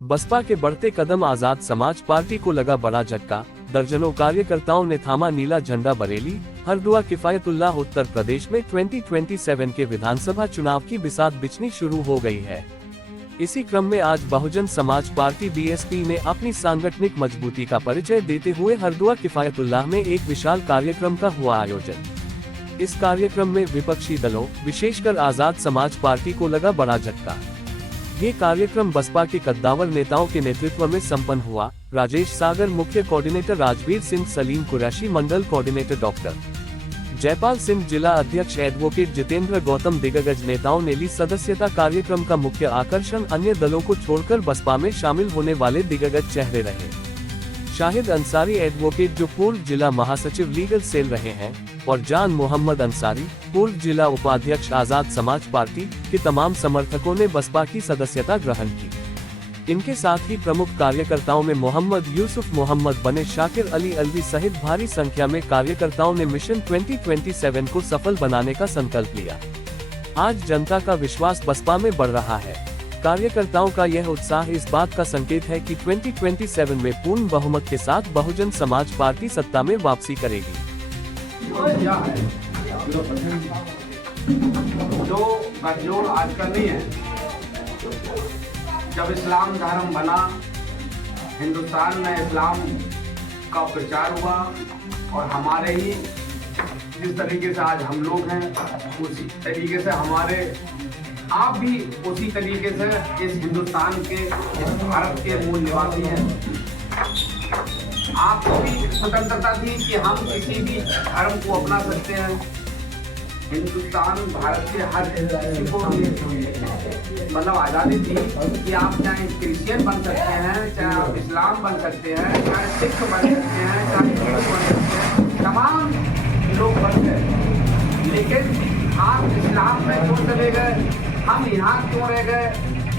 बसपा के बढ़ते कदम, आजाद समाज पार्टी को लगा बड़ा झटका। दर्जनों कार्यकर्ताओं ने थामा नीला झंडा। बरेली, हरदुआ, किफायतुल्लाह। उत्तर प्रदेश में 2027 के विधानसभा चुनाव की बिसात बिछनी शुरू हो गई है। इसी क्रम में आज बहुजन समाज पार्टी बीएसपी ने अपनी सांगठनिक मजबूती का परिचय देते हुए हरदुआ किफायतुल्लाह में एक विशाल कार्यक्रम का हुआ आयोजन। इस कार्यक्रम में विपक्षी दलों, विशेषकर आजाद समाज पार्टी को लगा बड़ा झटका। ये कार्यक्रम बसपा के कद्दावर नेताओं के नेतृत्व में संपन्न हुआ। राजेश सागर मुख्य कोऑर्डिनेटर, राजवीर सिंह सलीम कुरैशी मंडल कोऑर्डिनेटर, डॉक्टर जयपाल सिंह जिला अध्यक्ष, एडवोकेट जितेंद्र गौतम दिग्गज नेताओं ने ली सदस्यता। कार्यक्रम का मुख्य आकर्षण अन्य दलों को छोड़कर बसपा में शामिल होने वाले दिग्गज चेहरे रहे। शाहिद अंसारी एडवोकेट, जो पूर्व जिला महासचिव लीगल सेल रहे हैं, और जान मोहम्मद अंसारी, पूर्व जिला उपाध्यक्ष, आजाद समाज पार्टी के तमाम समर्थकों ने बसपा की सदस्यता ग्रहण की। इनके साथ ही प्रमुख कार्यकर्ताओं में मोहम्मद यूसुफ, मोहम्मद बने, शाकिर अली अलवी सहित भारी संख्या में कार्यकर्ताओं ने मिशन 2027 को सफल बनाने का संकल्प लिया। आज जनता का विश्वास बसपा में बढ़ रहा है। कार्यकर्ताओं का यह उत्साह इस बात का संकेत है कि 2027 में पूर्ण बहुमत के साथ बहुजन समाज पार्टी सत्ता में वापसी करेगी। जो गठजोड़ आजकल नहीं है। जब इस्लाम धर्म बना, हिंदुस्तान में इस्लाम का प्रचार हुआ और हमारे ही जिस तरीके से आज हम लोग हैं, उसी तरीके से हमारे आप भी उसी तरीके से इस हिंदुस्तान के, इस भारत के मूल निवासी हैं। आपको भी स्वतंत्रता थी कि हम किसी भी धर्म को अपना सकते हैं। हिंदुस्तान, भारत के हर किसी को मतलब आज़ादी थी कि आप चाहे क्रिश्चियन बन सकते हैं, चाहे आप इस्लाम बन सकते हैं, चाहे सिख बन सकते हैं, चाहे हिंदू बन सकते हैं, तमाम लोग बन गए। लेकिन आप इस्लाम में क्यों चले गए? हम यहाँ क्यों रह गए?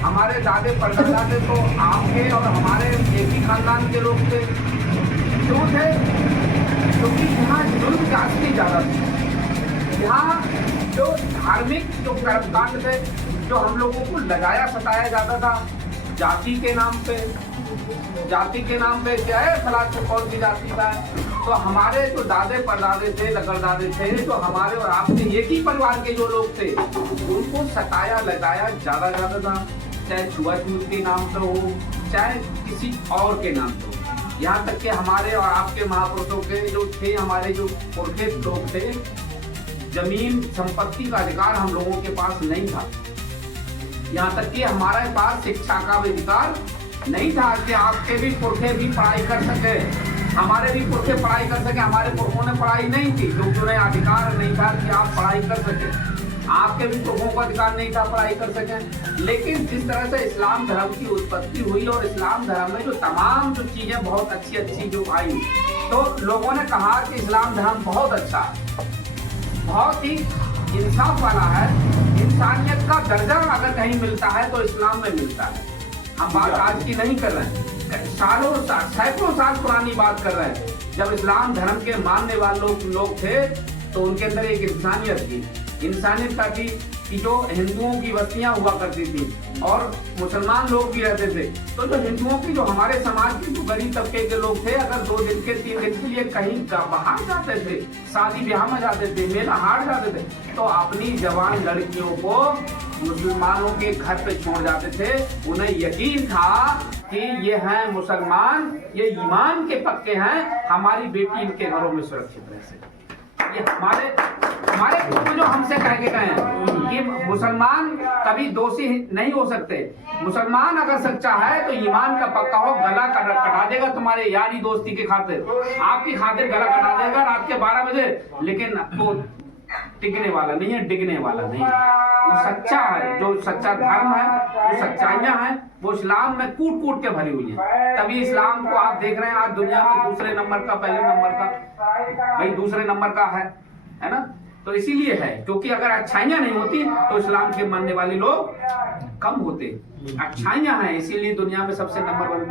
हमारे दादे परदादा तो आपके और हमारे एक ही खानदान के लोग थे। क्यों थे? क्योंकि यहाँ जुल्म जाति ज़्यादा थी। यहाँ जो धार्मिक जो कर्मकांड थे, जो हम लोगों को लगाया सताया जाता था जाति के नाम पे। जाति के नाम पे क्या है, फलां से कौन सी जाति का है? तो हमारे जो दादे परदादे थे, लकड़दादे थे, जो हमारे और आपके एक ही परिवार के जो लोग थे, उनको सताया लगाया ज़्यादा जाता था। चाहे छुआछूत के नाम से हो, चाहे किसी और के नाम से हो। यहाँ तक कि हमारे और आपके महापुरुषों के जो थे, हमारे जो पुरखे लोग थे, जमीन संपत्ति का अधिकार हम लोगों के पास नहीं था। यहाँ तक कि हमारे पास शिक्षा का भी अधिकार नहीं था कि आपके भी पुरखे भी पढ़ाई कर सके, हमारे भी पुरखे पढ़ाई कर सके। हमारे पुरखों ने पढ़ाई नहीं की, क्योंकि उन्हें अधिकार नहीं था कि आप पढ़ाई कर सके। आपके भी पुरखों को अधिकार नहीं था पढ़ाई कर सके। लेकिन जिस तरह से इस्लाम धर्म की उत्पत्ति हुई और इस्लाम धर्म में जो तमाम जो चीज़ें बहुत अच्छी अच्छी जो आई, तो लोगों ने कहा कि इस्लाम धर्म बहुत अच्छा है, बहुत ही इंसाफ वाला है। इंसानियत का दर्जा अगर कहीं मिलता है तो इस्लाम में मिलता है। हम बात आज की नहीं कर रहे हैं, सालों साल, सैकड़ों साल पुरानी बात कर रहे हैं। जब इस्लाम धर्म के मानने वाले लोग थे तो उनके अंदर एक इंसानियत थी। इंसानियत का थी कि जो हिंदुओं की बस्तियां हुआ करती थी और मुसलमान लोग भी रहते थे, तो जो हिंदुओं की, जो हमारे समाज के जो गरीब तबके के लोग थे, अगर 2 दिन के 3 दिन के लिए कहीं बाहर जाते थे, शादी ब्याह में जाते थे, मेला हाट जाते थे, तो अपनी जवान लड़कियों को मुसलमानों के घर पे छोड़ जाते थे। उन्हें यकीन था कि ये हैं मुसलमान, ये ईमान के पक्के हैं, हमारी बेटी इनके घरों में सुरक्षित रह सके। ये हमारे पूर्वजों हमसे कह के गए हैं कि मुसलमान कभी दोषी नहीं हो सकते। मुसलमान अगर सच्चा है तो ईमान का पक्का हो, गला कटा देगा तुम्हारे यारी दोस्ती की खातिर, आपकी खातिर गला कटा देगा रात के 12 बजे, लेकिन वो टिकने वाला नहीं है, डिगने वाला नहीं है। वो सच्चा है, जो सच्चा धर्म है, जो सच्चाइयाँ हैं, वो इस्लाम में कूट कूट के भरी हुई है। तभी इस्लाम को आप देख रहे हैं आज दुनिया में दूसरे नंबर का, पहले नंबर का, भाई दूसरे नंबर का है ना। तो इसीलिए है, क्योंकि अगर अच्छाइयाँ नहीं होती तो इस्लाम के मानने वाले लोग कम होते। अच्छाइयाँ हैं, इसीलिए दुनिया में सबसे नंबर 1 पे